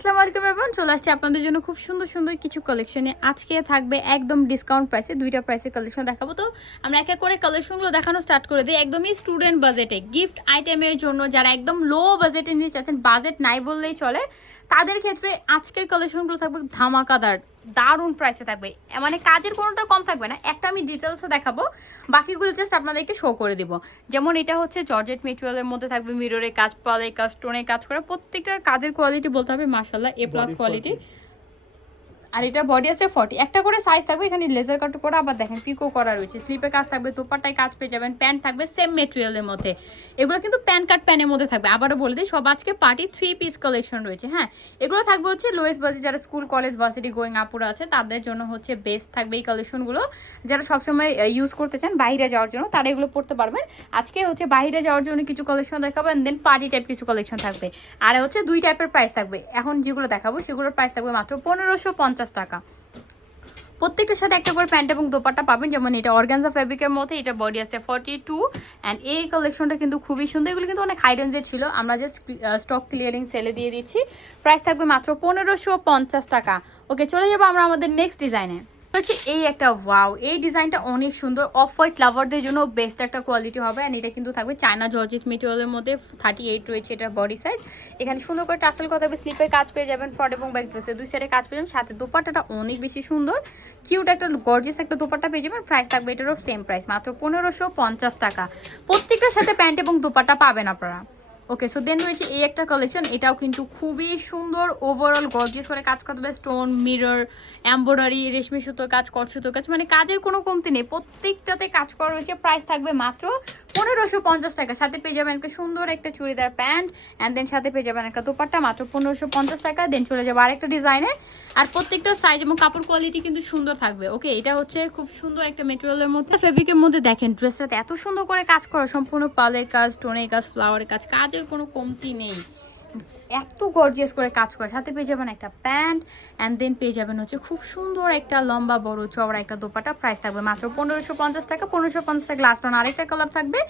আসসালামু আলাইকুম এভরিওয়ান, চলে আসছে আপনাদের জন্য খুব সুন্দর সুন্দর কিছু কালেকশনে। আজকে থাকবে একদম ডিসকাউন্ট প্রাইসে দুইটা প্রাইসের কালেকশন দেখাবো। তো আমরা এক এক করে কালেকশনগুলো দেখানো স্টার্ট করে দিই। একদমই স্টুডেন্ট বাজেটে গিফট আইটেমের জন্য যারা একদম লো বাজেটে নিতে চাচ্ছেন, বাজেট নাই বললেই চলে, তাদের ক্ষেত্রে আজকের কালেকশনগুলো থাকবে ধামাকাদার, দারুণ প্রাইসে থাকবে। মানে কাজের কোনোটা কম থাকবে না। একটা আমি ডিটেলসে দেখাবো, বাকিগুলো জাস্ট আপনাদেরকে শো করে দিব। যেমন এটা হচ্ছে জর্জেট মেটেরিয়ালের মধ্যে থাকবে, মিররের কাজ, পালের কাজ, স্টোনের কাজ করা, প্রত্যেকটার কাজের কোয়ালিটি বলতে হবে মাশাআল্লাহ এ প্লাস কোয়ালিটি। আর এটা বডি আছে 40, একটা করে সাইজ থাকবে। এখানে লেজার কাট করা, আবার দেখেন পিকো করা রয়েছে, স্লিপের কাজ থাকবে, দোপাট্টায় কাজ পেয়ে যাবেন, প্যান্ট থাকবে সেম মেটেরিয়ালের মধ্যে। এগুলো কিন্তু প্যান্ট কাট প্যানের মধ্যে থাকবে। আবারও বলে দিই, সব আজকে পার্টি 3 পিস কালেকশন রয়েছে। হ্যাঁ, এগুলো থাকবে হচ্ছে লোয়েস্ট বাজেট, যারা স্কুল কলেজ ভার্সিটি গোয়িং আপুরা আছে তাদের জন্য হচ্ছে বেস্ট থাকবে এই কালেকশনগুলো। যারা সবসময় ইউজ করতে চান বাইরে যাওয়ার জন্য, তারা এগুলো পড়তে পারবেন। আজকে হচ্ছে বাইরে যাওয়ার জন্য কিছু কালেকশন দেখাবো, এন্ড দেন পার্টি টাইপ কিছু কালেকশন থাকবে। আর হচ্ছে দুই টাইপের প্রাইস থাকবে। এখন যেগুলো দেখাবো সেগুলোর প্রাইস থাকবে মাত্র 1550 টাকা। প্রত্যেকটার সাথে একটা করে প্যান্ট এবং দোপাট্টা পাবেন। যেমন এটা অর্গানজা ফেব্রিকের মধ্যে, এটা বডি আছে 42, অ্যান্ড এই কালেকশনটা কিন্তু খুবই সুন্দর। এগুলো কিন্তু অনেক হাই রেঞ্জের ছিল, আমরা জাস্ট স্টক ক্লিয়ারিং সেলে দিয়ে দিচ্ছি। প্রাইস থাকবে মাত্র 1550 টাকা। ওকে, চলে যাবো আমরা আমাদের নেক্সট ডিজাইনে। হচ্ছে এই একটা ওয়াও, এই ডিজাইনটা অনেক সুন্দর, অফ হোয়াইট লাভারদের জন্য বেস্ট একটা কোয়ালিটি হবে। অ্যান্ড এটা কিন্তু থাকবে চায়না জর্জেট মেটেরিয়ালের মধ্যে, 38 রয়েছে এটার বডি সাইজ। এখানে সুন্দর করে টাসেল করা হবে, স্লিপের কাজ পেয়ে যাবেন, ফ্রন্ট এবং ব্যাক ড্রেসে দুই সাইডে কাজ পেয়ে যাবেন। সাথে দোপাট্টাটা অনেক বেশি সুন্দর, কিউট একটা গর্জিয়াস একটা দোপাট্টা পেয়ে যাবেন। প্রাইস থাকবে এটারও সেম প্রাইস, মাত্র 1550 টাকা। প্রত্যেকটার সাথে প্যান্ট এবং দোপাট্টা পাবেন আপনারা। ওকে, সো দেন রয়েছে এই একটা কালেকশন, এটাও কিন্তু খুবই সুন্দর, ওভারঅল গর্জিয়াস করে কাজ করতে হবে, স্টোন, মিরর, এমব্রয়ডারি, রেশমি সুতোর কাজ, কট সুতোর কাজ, মানে কাজের কোনো কমতি নেই, প্রত্যেকটাতে কাজ করা রয়েছে। প্রাইস থাকবে মাত্র 1550 টাকা। সাথে পেয়ে যাবেন একটা সুন্দর একটা চুড়িদার প্যান্ট, অ্যান্ড দেন সাথে পেয়ে যাবেন একটা দোপাট্টা, মাত্র 1550 টাকা। দেন চলে যাবো আরেকটা ডিজাইনে। আর প্রত্যেকটা সাইজ এবং কাপড় কোয়ালিটি কিন্তু সুন্দর থাকবে। ওকে, এটা হচ্ছে খুব সুন্দর একটা মেটেরিয়ালের মধ্যে, ফেব্রিকের মধ্যে দেখেন ড্রেসটাতে এত সুন্দর করে কাজ করা, সম্পূর্ণ পালের কাজ, স্টোনের কাজ, ফ্লাওয়ারের কাজ, কাজের কোনো কমতি নেই, এত গর্জিয়াস করে কাজ করে। সাথে পেয়ে যাবেন একটা প্যান্ট, অ্যান্ড দেন পেয়ে যাবেন হচ্ছে খুব সুন্দর একটা লম্বা বড় চওড়া একটা দোপাট্টা। প্রাইস থাকবে মাত্র 1550 টাকা। 1550 টাকা। লাস্ট অন আরেকটা কালার থাকবে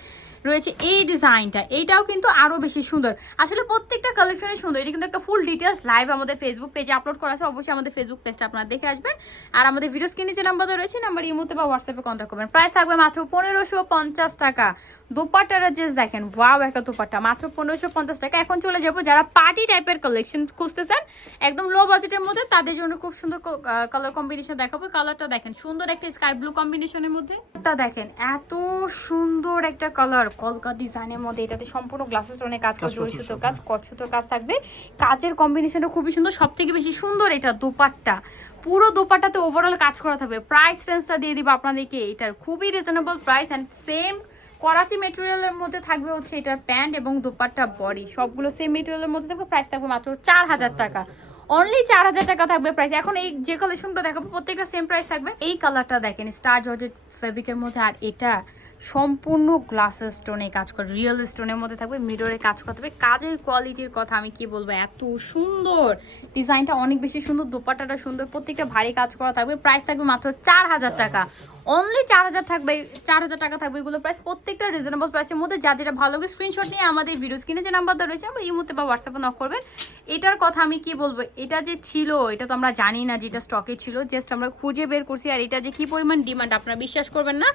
রয়েছে এই ডিজাইনটা, এইটাও কিন্তু আরও বেশি সুন্দর। আসলে প্রত্যেকটা কালেকশনই সুন্দর। এটা কিন্তু একটা ফুল ডিটেলস লাইভ আমাদের ফেসবুক পেজে আপলোড করা আছে, অবশ্যই আমাদের ফেসবুক পেজটা আপনারা দেখে আসবেন। আর আমাদের ভিডিও স্ক্রিনে যে নাম্বার রয়েছে, নাম্বার ইমোতে বা হোয়াটসঅ্যাপে কন্ট্যাক্ট করবেন। প্রাইস থাকবে মাত্র 1550 টাকা। দোপাট্টাটা জাস্ট দেখেন, ওয়াও একটা দোপাট্টা, মাত্র 1550 টাকা। এখন চলে যাবো যারা পার্টি টাইপের কালেকশন খুঁজতেছেন একদম লো বাজেটের মধ্যে, তাদের জন্য খুব সুন্দর কালার কম্বিনেশন দেখাবো। কালারটা দেখেন, সুন্দর একটা স্কাই ব্লু কম্বিনেশনের মধ্যে, এটা দেখেন এত সুন্দর একটা কালার, কলকা ডিজাইনের মধ্যে। এটাতে সম্পূর্ণ গ্লাসেস স্টোনের কাজ করা, জড়ি সুতোর কাজ, কট সুতোর কাজ থাকবে। কাজের কম্বিনেশনটা খুবই সুন্দর। সব থেকে বেশি সুন্দর এটা দোপাট্টা, পুরো দোপাট্টাতে ওভারঅল কাজ করা থাকবে। প্রাইস রেঞ্জটা দিয়ে দিব আপনাদেরকে, এটার খুবই reasonable price. And same Karachi মেটেরিয়ালের মধ্যে থাকবে হচ্ছে এটার প্যান্ট এবং দোপাট্টা বডি, সবগুলো সেম মেটেরিয়ালের মধ্যে থাকবে। প্রাইস থাকবে মাত্র 4000 টাকা, অনলি 4000 টাকা থাকবে প্রাইস। এখন এই যে কালেকশনটা দেখাবো প্রত্যেকটা সেম প্রাইস থাকবে। এই কালারটা দেখেন, স্টার জর্জেট ফেব্রিকের মধ্যে, আর এটা সম্পূর্ণ গ্লাসের স্টোনে কাজ করে, রিয়েল স্টোনের মধ্যে থাকবে, মিররে কাজ করতে হবে। কাজের কোয়ালিটির কথা আমি কি বলবো, এত সুন্দর ডিজাইনটা, অনেক বেশি সুন্দর, দোপাট্টাটা সুন্দর, প্রত্যেকটা ভারী কাজ করা থাকবে। প্রাইস থাকবে মাত্র 4000 টাকা, অনলি 4000 থাকবে, 4000 টাকা থাকবে এগুলো প্রাইস। প্রত্যেকটা রিজনেবল প্রাইসের মধ্যে। যা যেটা ভালো লাগে স্ক্রিনশট নিয়ে আমাদের ভিডিও স্ক্রিনে যে নাম্বারটা রয়েছে আমরা ইমোতে বা হোয়াটসঅ্যাপে নক করবেন। এটার কথা আমি কি বলবো, এটা যে ছিল এটা তো আমরা জানি না যেটা স্টকে ছিল, জাস্ট আমরা খুঁজে বের করছি। আর এটা যে কি পরিমাণ ডিমান্ড আপনারা বিশ্বাস করবেন না।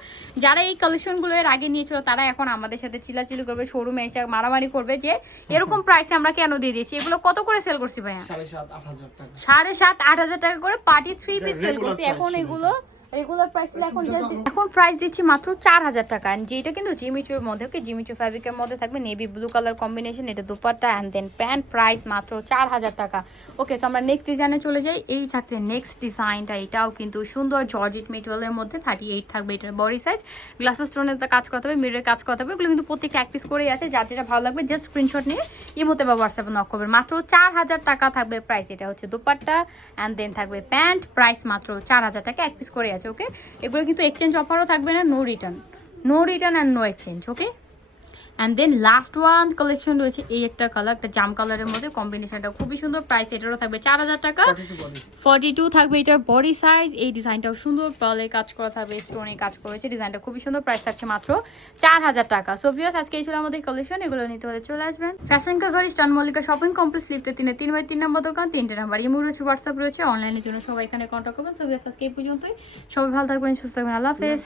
যারা এই কালেকশনগুলো এর আগে নিয়েছিল তারা এখন আমাদের সাথে চিলাচিলি করবে, শোরুমে এসে মারামারি করবে যে এরকম প্রাইসে আমরা কেন দিয়ে দিয়েছি। এগুলো কত করে সেল করছি ভাইয়া? 7,500-8,000 টাকা। 7,500-8,000 টাকা করে পার্টি 3 পিস সেল করছি। এখন এগুলো রেগুলার প্রাইস ছিল, এখন প্রাইস দিচ্ছি মাত্র 4000 টাকা। যেটা কিন্তু জিমিচুর মধ্যে, ওকে, জিমিচু ফ্যাব্রিকের মধ্যে থাকবে, নেভি ব্লু কালার কম্বিনেশন, এটা dupatta and then pant. Price মাত্র 4000 টাকা। ওকে, সো আমরা নেক্সট ডিজাইনে চলে যাই। এই থাকছে নেক্সট ডিজাইনটা, এটাও কিন্তু সুন্দর জর্জেট মেটেরিয়ালের মধ্যে, 38 থাকবে এটার বডি সাইজ। গ্লাসের স্টোনের কাজ করতে হবে, মিররের কাজ করতে হবে। এগুলো কিন্তু প্রত্যেকটা এক পিস করেই আছে। যার যেটা ভালো লাগবে জাস্ট স্ক্রিনশট নিয়ে ইমোতে বা হোয়াটসঅ্যাপে নক করবেন। মাত্র 4000 টাকা থাকবে প্রাইস। এটা হচ্ছে দোপাট্টা অ্যান্ড দেন থাকবে প্যান্ট। প্রাইস মাত্র 4000 টাকা, এক পিস করে আছে। ওকে, এগুলো কিন্তু এক্সচেঞ্জ অফারও থাকবে না, no return and no exchange. Okay, and then last one collection রয়েছে এই একটা কালার, একটা জাম কালারের মধ্যে, কম্বিনেশনটা খুবই সুন্দর। প্রাইস এটারও থাকবে 4000 টাকা। 42 থাকবে এটার বডি সাইজ। এই ডিজাইনটাও সুন্দর, পার্লে কাজ করা থাকবে, স্টোনে কাজ করেছে, ডিজাইনটা খুবই সুন্দর। প্রাইস থাকছে মাত্র 4000 টাকা। সো ভিউয়ার্স, আজকে এই ছিল আমাদের কালেকশন। এগুলো নিতে হলে চলে আসবেন ফ্যাশন কা ঘর, ইস্টার্ন মল্লিকা শপিং কমপ্লেক্স, লিফটে 3 নম্বর দোকান, 3টে নাম্বার ইমো রয়েছে, হোয়াটসঅ্যাপ রয়েছে, অনলাইনের জন্য সবাই এখানে কন্ট্যাক্ট করবেন। সো ভিউয়ার্স, আজকে এই পর্যন্তই। সবাই ভালো থাকবেন, সুস্থ থাকবেন, আল্লাহ হাফেজ।